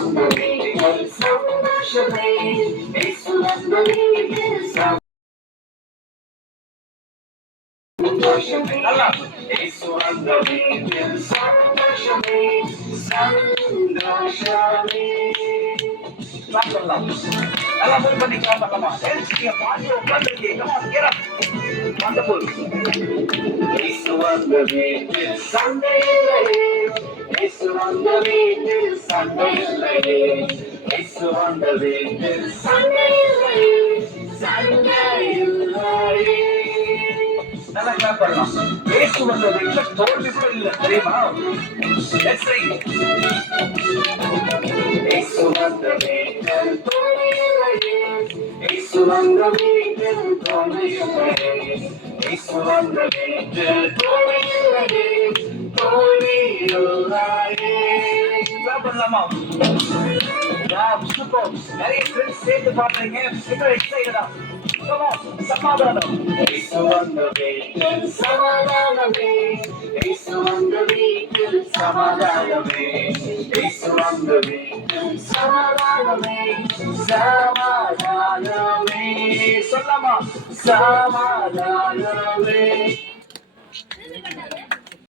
வந்த வீட்டில் சந்தோஷமே, இயேசு வந்த வீட்டில் சந்தோஷமே, இயேசு வந்த வீட்டில் சந்தோஷமே, சந்தோஷமே. எல்லாம் மூவ் பண்ணி கிளாப் பண்ணலாமா? நீங்க பாட்டு உட்கார்ந்துருக்கீங்க. Get up. Wonderful. இயேசு வந்த வீட்டில் சண்டை இல்லையே, இயேசு வந்த வீட்டில் சண்டை இல்லையே, இயேசு வந்த வீட்டில் சண்டை இல்லையே, சண்டை இல்லையே. நல்லா கிளாப் பண்ணலாம். இயேசு வந்த வீட்டுல தோல்வி கூட இல்லை தெரியுமா? Let's sing. இயேசு வந்த வீட்டில் தோல்வி இல்லையே, இயேசு வந்த வீட்டில் தோல்வி இல்லையே, இயேசு வந்த வீட்டில் தோல்வி இல்லையே, தோல்வி இல்லையே. கிளாப் பண்ணலாமா? சூப்பர். நிறைய ஃப்ரெண்ட்ஸ் சேர்ந்து பாடுறீங்க. இன்னும் எக்ஸைட்டடா. சமாதானம். இயேசு வந்த வீட்டில் சமாதானமே, இயேசு வந்த வீட்டில் சமாதானமே, இயேசு வந்த வீட்டில் சமாதானமே, சமாதானமே. சொல்லாமா? சமாதானமே.